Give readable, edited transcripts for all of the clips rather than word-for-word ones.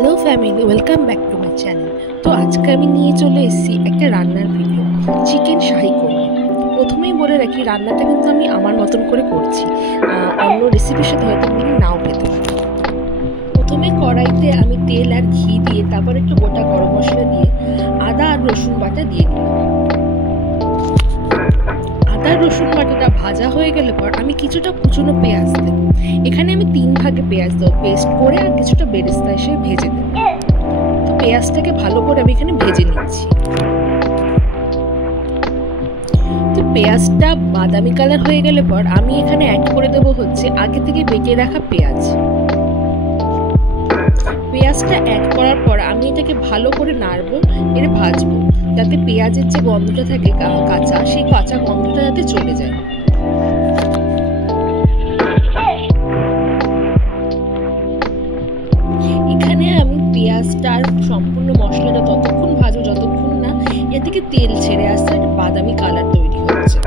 Hello family, welcome back to my channel. তো আজকে আমি নিয়ে চলে এসেছি একটা রান্নার ভিডিও, চিকেন শাহি কোরমা। প্রথমেই বলে রাখি, রান্নাটা কিন্তু আমি আমার মতন করে করছি, অন্য রেসিপির সাথে হয়তো মিল নাও পেতে পারি। প্রথমে কড়াইতে আমি তেল আর ঘি দিয়ে, তারপর একটু গোটা গরম মশলা দিয়ে আদা আর রসুন বাটা দিয়ে দিলাম। আদা রসুন বাটাটা ভাজা হয়ে গেলে পর আমি কিছুটা কুচনো পেঁয়াজ দেবো। এখানে আমি 3 ভাগে পেঁয়াজ দেবো, পেস্ট করে আর কিছুটা বেরেস্তা এসে ভেজে দেবো। তো পেঁয়াজটাকে ভালো করে আমি এখানে ভেজে নিচ্ছি। তো পেঁয়াজটা বাদামি কালার হয়ে গেলে পর আমি এখানে অ্যাড করে দেবো হচ্ছে আগে থেকে বেটে রাখা পেঁয়াজ। পেঁয়াজটা অ্যাড করার পর আমি এটাকে ভালো করে নাড়বো, এর ভাজবো, যাতে পেঁয়াজের যে গন্ধটা থাকে কাঁচা, সেই কাঁচা গন্ধটা যাতে চলে যায়। এখানে আমি পেঁয়াজটার সম্পূর্ণ মশলাটা ততক্ষণ ভাজবো যতক্ষণ না এর থেকে তেল ছেড়ে আসছে, একটা বাদামি কালার তৈরি হচ্ছে।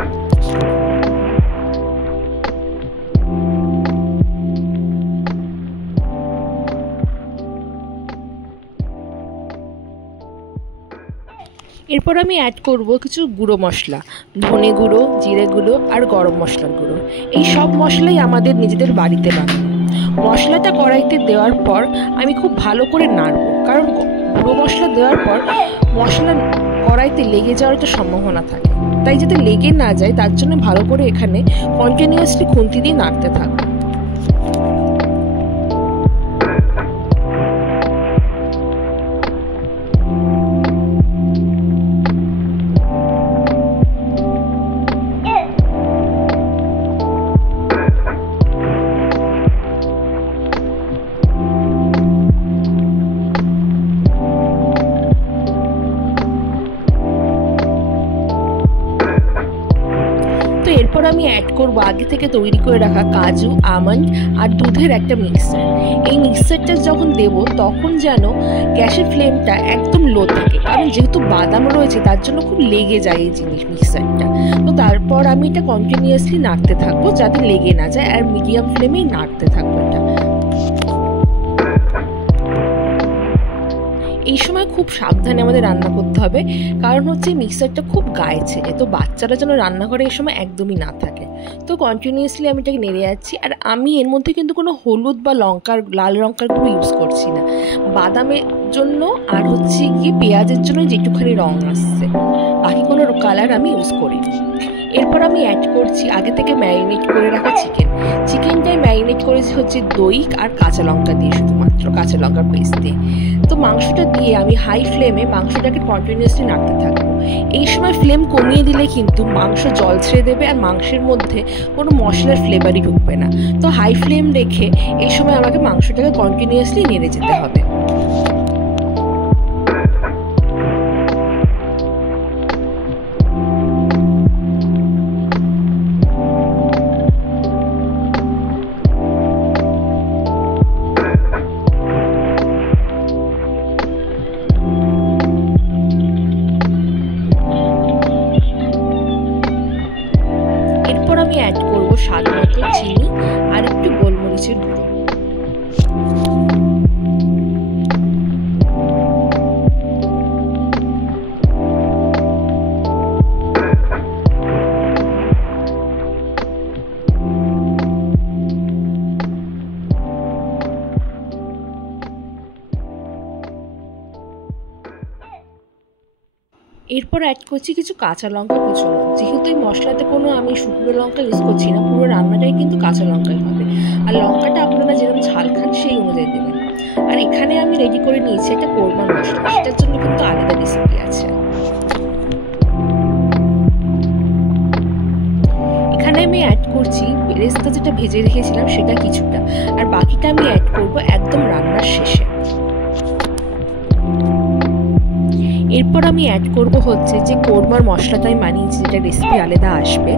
এরপর আমি অ্যাড করব কিছু গুঁড়ো মশলা, ধনে গুঁড়ো, জিরে গুঁড়ো আর গরম মশলার গুঁড়ো। এই সব মশলাই আমাদের নিজেদের বাড়িতে বানানো। মশলাটা কড়াইতে দেওয়ার পর আমি খুব ভালো করে নাড়বো, কারণ গুঁড়ো মশলা দেওয়ার পর মশলা কড়াইতে লেগে যাওয়ার একটা সম্ভাবনা থাকে, তাই যাতে লেগে না যায় তার জন্য ভালো করে এখানে কন্টিনিউয়াসলি খুন্তি দিয়ে নাড়তে থাকবো। এরপর আমি অ্যাড করব আগে থেকে তৈরি করে রাখা কাজু, আমন্ড আর দুধের একটা মিক্সচার। এই মিক্সচারটা যখন দেব তখন যেন গ্যাসের ফ্লেমটা একদম লো থাকে, কারণ যেহেতু বাদাম রয়েছে তার জন্য খুব লেগে যায় এই জিনিস মিক্সচারটা। তো তারপর আমি এটা কন্টিনিউয়াসলি নাড়তে থাকবো যাতে লেগে না যায়, আর মিডিয়াম ফ্লেমেই নাড়তে থাকবো এটা। এই সময় খুব সাবধানে আমাদের রান্না করতে হবে, কারণ হচ্ছে মিক্সারটা খুব গায়ে ছেড়ে, তো বাচ্চারা যেন রান্নাঘরে এই সময় একদমই না থাকে। তো কন্টিনিউয়াসলি আমি এটাকে নেড়ে যাচ্ছি, আর আমি এর মধ্যে কিন্তু কোনো হলুদ বা লাল লঙ্কার গুঁড়ো ইউজ করছি না। বাদামের জন্য আর হচ্ছে গিয়ে পেঁয়াজের জন্য যেটুখানি রং আসছে, বাকি কোনো কালার আমি ইউজ করিনি। এরপর আমি অ্যাড করছি আগে থেকে ম্যারিনেট করে রাখা চিকেনটাই ম্যারিনেট করেছি হচ্ছে দই আর কাঁচা লঙ্কা দিয়ে, শুধুমাত্র কাঁচা লঙ্কার পেস্ট দিয়ে। তো মাংসটা দিয়ে আমি হাই ফ্লেমে মাংসটাকে কন্টিনিউয়াসলি নাড়তে থাকবো। এই সময় ফ্লেম কমিয়ে দিলে কিন্তু মাংস জল ছেড়ে দেবে আর মাংসের মধ্যে কোনো মশলার ফ্লেভারই ঢুকবে না। তো হাই ফ্লেম রেখে এই সময় আমাকে মাংসটাকে কন্টিনিউয়াসলি নেড়ে যেতে হবে। আমি অ্যাড করব স্বাদ মতো চিনি আর একটু গোলমরিচের গুঁড়ো। এরপর অ্যাড করছি কিছু কাঁচা লঙ্কা কুচনো। যেহেতু এই মশলাতে কোনো আমি শুকনো লঙ্কা ইউজ করছি না, পুরো রান্নাটাই কিন্তু কাঁচা লঙ্কাই হবে, আর লঙ্কাটা আপনারা যেরকম ঝাল খান সেই অনুযায়ী দেবেন। আর এখানে আমি রেডি করে নিয়েছি একটা কোরমা মশলা, সেটার জন্য কিন্তু আলাদা রেসিপি আছে। এখানে আমি অ্যাড করছি বেরেস্তা, যেটা ভেজে রেখেছিলাম সেটা কিছুটা, আর বাকিটা আমি অ্যাড করব একদম রান্নার শেষে। এরপর আমি অ্যাড করব হচ্ছে যে কোরমার মশলাটা আমি বানিয়েছি, যেটা রেসিপি আলাদা আসবে,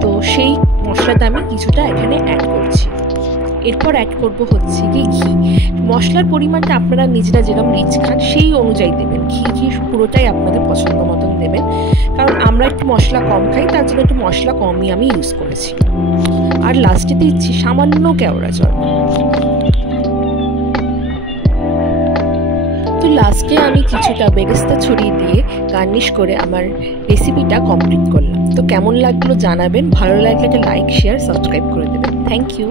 তো সেই মশলাটা আমি কিছুটা এখানে অ্যাড করছি। এরপর অ্যাড করব হচ্ছে কি ঘি। মশলার পরিমাণটা আপনারা নিজেরা যেরকম রিচ খান সেই অনুযায়ী দেবেন, ঘি পুরোটাই আপনাদের পছন্দ মতন দেবেন, কারণ আমরা একটু মশলা কম খাই, তার জন্য একটু মশলা কমই আমি ইউজ করেছি। আর লাস্টে দিচ্ছি সামান্য কেওড়া জল। লাস্টে আমি কিছুটা বেরেস্তা ছড়িয়ে দিয়ে গার্নিশ করে আমার রেসিপিটা কমপ্লিট করলাম। তো কেমন লাগলো জানাবেন, ভালো লাগলে একটা লাইক শেয়ার সাবস্ক্রাইব করে দেবেন। Thank you.